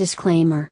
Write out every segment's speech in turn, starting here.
Disclaimer.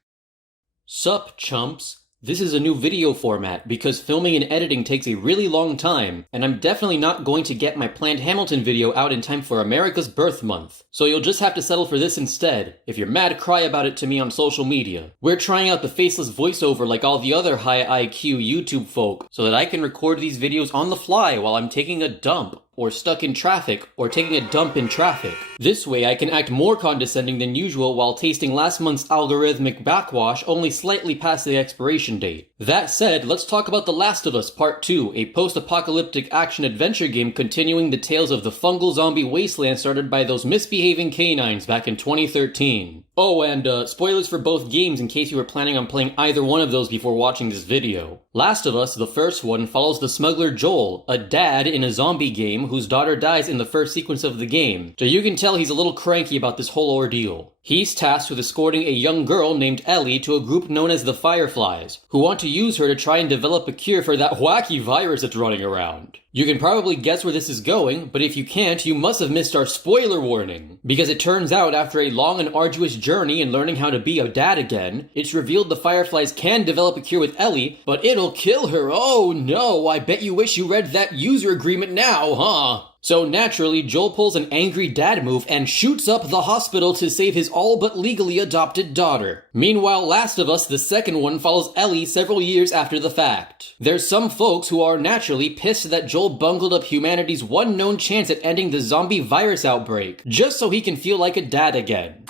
Sup, chumps. This is a new video format because filming and editing takes a really long time, and I'm definitely not going to get my planned Hamilton video out in time for America's birth month. So you'll just have to settle for this instead. If you're mad, cry about it to me on social media. We're trying out the faceless voiceover like all the other high IQ YouTube folk, so that I can record these videos on the fly while I'm taking a dump, or stuck in traffic, or taking a dump in traffic. This way I can act more condescending than usual while tasting last month's algorithmic backwash only slightly past the expiration date. That said, let's talk about The Last of Us Part 2, a post-apocalyptic action-adventure game continuing the tales of the fungal zombie wasteland started by those misbehaving canines back in 2013. Oh, and spoilers for both games in case you were planning on playing either one of those before watching this video. Last of Us, the first one, follows the smuggler Joel, a dad in a zombie game whose daughter dies in the first sequence of the game, so you can tell he's a little cranky about this whole ordeal. He's tasked with escorting a young girl named Ellie to a group known as the Fireflies, who want to use her to try and develop a cure for that wacky virus that's running around. You can probably guess where this is going, but if you can't, you must have missed our spoiler warning. Because it turns out after a long and arduous journey in learning how to be a dad again, it's revealed the Fireflies can develop a cure with Ellie, but it'll kill her. Oh no, I bet you wish you read that user agreement now, huh? So naturally, Joel pulls an angry dad move and shoots up the hospital to save his all but legally adopted daughter. Meanwhile, Last of Us, the second one, follows Ellie several years after the fact. There's some folks who are naturally pissed that Joel bungled up humanity's one known chance at ending the zombie virus outbreak, just so he can feel like a dad again.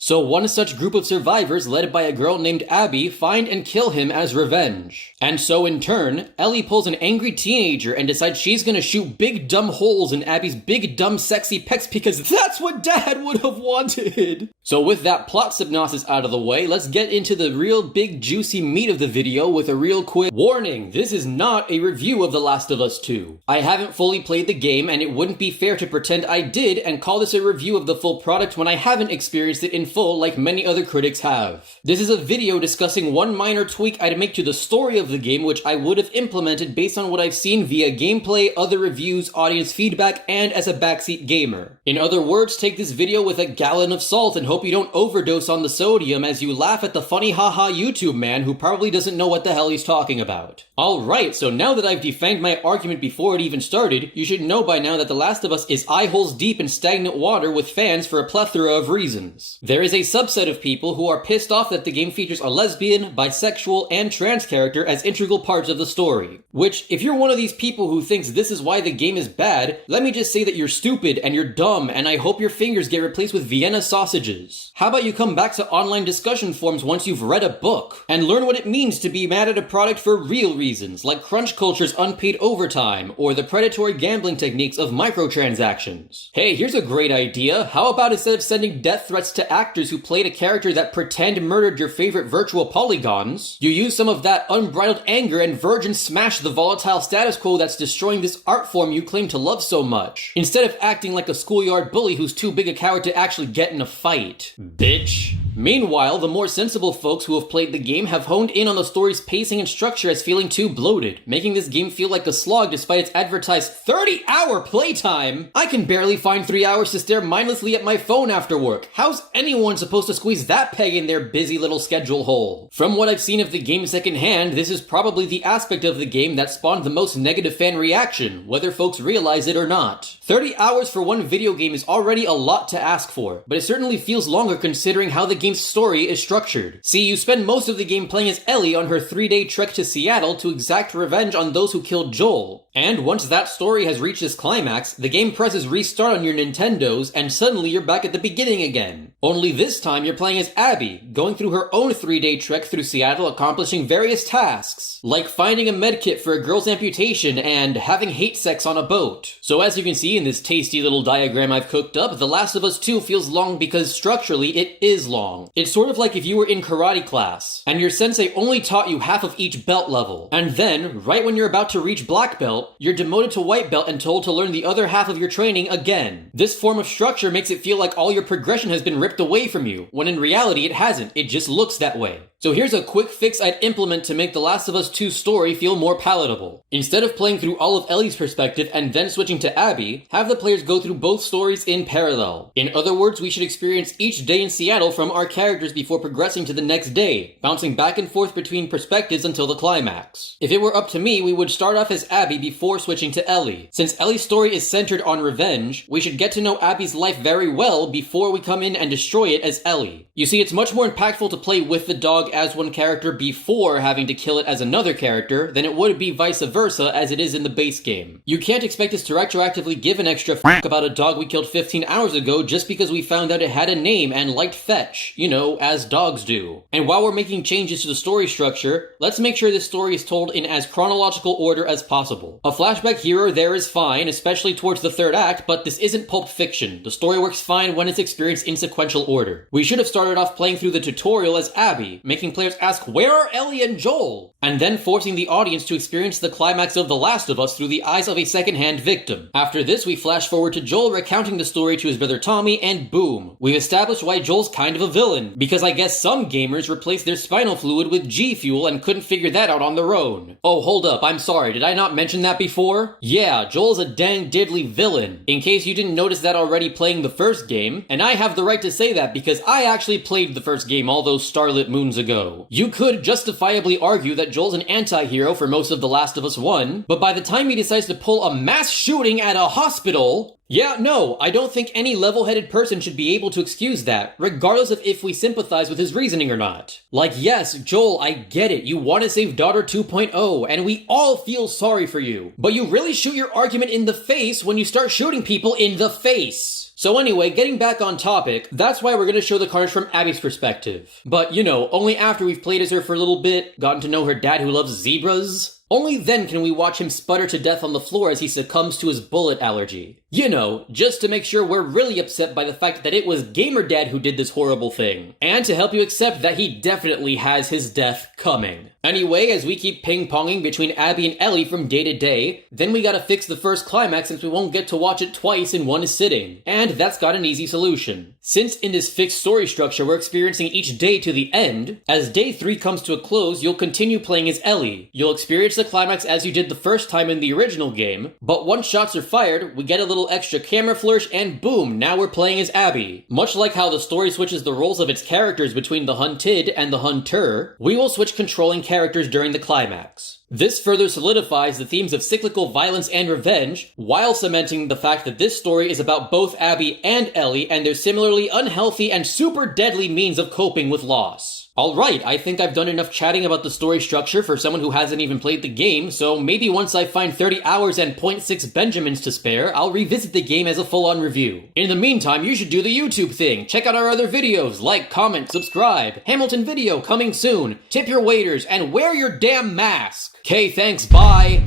So one such group of survivors, led by a girl named Abby, find and kill him as revenge. And so in turn, Ellie pulls an angry teenager and decides she's gonna shoot big dumb holes in Abby's big dumb sexy pecs because that's what Dad would have wanted! So with that plot synopsis out of the way, let's get into the real big juicy meat of the video with a real quick warning. This is not a review of The Last of Us 2. I haven't fully played the game, and it wouldn't be fair to pretend I did and call this a review of the full product when I haven't experienced it in full like many other critics have. This is a video discussing one minor tweak I'd make to the story of the game which I would have implemented based on what I've seen via gameplay, other reviews, audience feedback, and as a backseat gamer. In other words, take this video with a gallon of salt and hope you don't overdose on the sodium as you laugh at the funny haha YouTube man who probably doesn't know what the hell he's talking about. Alright, so now that I've defanged my argument before it even started, you should know by now that The Last of Us is eye-holes deep in stagnant water with fans for a plethora of reasons. There is a subset of people who are pissed off that the game features a lesbian, bisexual, and trans character as integral parts of the story. Which, if you're one of these people who thinks this is why the game is bad, let me just say that you're stupid and you're dumb and I hope your fingers get replaced with Vienna sausages. How about you come back to online discussion forums once you've read a book and learn what it means to be mad at a product for real reasons, like crunch culture's unpaid overtime or the predatory gambling techniques of microtransactions. Hey, here's a great idea. How about instead of sending death threats to actors who played a character that pretend murdered your favorite virtual polygons, you use some of that unbridled anger and virgin smash the volatile status quo that's destroying this art form you claim to love so much, instead of acting like a schoolyard bully who's too big a coward to actually get in a fight. Bitch. Meanwhile, the more sensible folks who have played the game have honed in on the story's pacing and structure as feeling too bloated, making this game feel like a slog despite its advertised 30-hour playtime. I can barely find 3 hours to stare mindlessly at my phone after work. How's anyone supposed to squeeze that peg in their busy little schedule hole? From what I've seen of the game secondhand, this is probably the aspect of the game that spawned the most negative fan reaction, whether folks realize it or not. 30 hours for one video game is already a lot to ask for, but it certainly feels longer considering how the game's story is structured. See, you spend most of the game playing as Ellie on her 3-day trek to Seattle to exact revenge on those who killed Joel. And once that story has reached its climax, the game presses restart on your Nintendos and suddenly you're back at the beginning again. Only this time you're playing as Abby, going through her own 3-day trek through Seattle accomplishing various tasks, like finding a medkit for a girl's amputation and having hate sex on a boat. So as you can see in this tasty little diagram I've cooked up, The Last of Us 2 feels long because structurally it is long. It's sort of like if you were in karate class, and your sensei only taught you half of each belt level, and then, right when you're about to reach black belt, you're demoted to white belt and told to learn the other half of your training again. This form of structure makes it feel like all your progression has been ripped away away from you, when in reality it hasn't, it just looks that way. So here's a quick fix I'd implement to make The Last of Us 2's story feel more palatable. Instead of playing through all of Ellie's perspective and then switching to Abby, have the players go through both stories in parallel. In other words, we should experience each day in Seattle from our characters before progressing to the next day, bouncing back and forth between perspectives until the climax. If it were up to me, we would start off as Abby before switching to Ellie. Since Ellie's story is centered on revenge, we should get to know Abby's life very well before we come in and destroy it as Ellie. You see, it's much more impactful to play with the dog as one character before having to kill it as another character than it would be vice versa as it is in the base game. You can't expect us to retroactively give an extra f**k about a dog we killed 15 hours ago just because we found out it had a name and liked fetch, you know, as dogs do. And while we're making changes to the story structure, let's make sure this story is told in as chronological order as possible. A flashback here or there is fine, especially towards the third act, but this isn't Pulp Fiction. The story works fine when it's experienced in sequential order. We should have started off playing through the tutorial as Abby, making players ask, where are Ellie and Joel? And then forcing the audience to experience the climax of The Last of Us through the eyes of a second-hand victim. After this, we flash forward to Joel recounting the story to his brother Tommy, and boom, we've established why Joel's kind of a villain, because I guess some gamers replaced their spinal fluid with G Fuel and couldn't figure that out on their own. Oh, hold up, I'm sorry, did I not mention that before? Yeah, Joel's a dang diddly villain, in case you didn't notice that already playing the first game, and I have the right to say that because I actually played the first game all those starlit moons ago. You could justifiably argue that Joel's an anti-hero for most of The Last of Us 1, but by the time he decides to pull a mass shooting at a hospital, yeah, no, I don't think any level-headed person should be able to excuse that, regardless of if we sympathize with his reasoning or not. Like, yes, Joel, I get it, you want to save Daughter 2.0, and we all feel sorry for you, but you really shoot your argument in the face when you start shooting people in the face. So anyway, getting back on topic, that's why we're going to show the carnage from Abby's perspective. But, you know, only after we've played as her for a little bit, gotten to know her dad who loves zebras. Only then can we watch him sputter to death on the floor as he succumbs to his bullet allergy. You know, just to make sure we're really upset by the fact that it was Gamerdad who did this horrible thing. And to help you accept that he definitely has his death coming. Anyway, as we keep ping-ponging between Abby and Ellie from day to day, then we gotta fix the first climax since we won't get to watch it twice in one sitting. And that's got an easy solution. Since in this fixed story structure we're experiencing each day to the end, as day 3 comes to a close, you'll continue playing as Ellie. You'll experience the climax as you did the first time in the original game, but once shots are fired, we get a little extra camera flourish and boom, now we're playing as Abby. Much like how the story switches the roles of its characters between the hunted and the hunter, we will switch controlling characters during the climax. This further solidifies the themes of cyclical violence and revenge, while cementing the fact that this story is about both Abby and Ellie and their similarly unhealthy and super deadly means of coping with loss. Alright, I think I've done enough chatting about the story structure for someone who hasn't even played the game, so maybe once I find 30 hours and 0.6 Benjamins to spare, I'll revisit the game as a full-on review. In the meantime, you should do the YouTube thing. Check out our other videos, like, comment, subscribe. Hamilton video coming soon. Tip your waiters, and wear your damn mask. Okay, thanks, bye.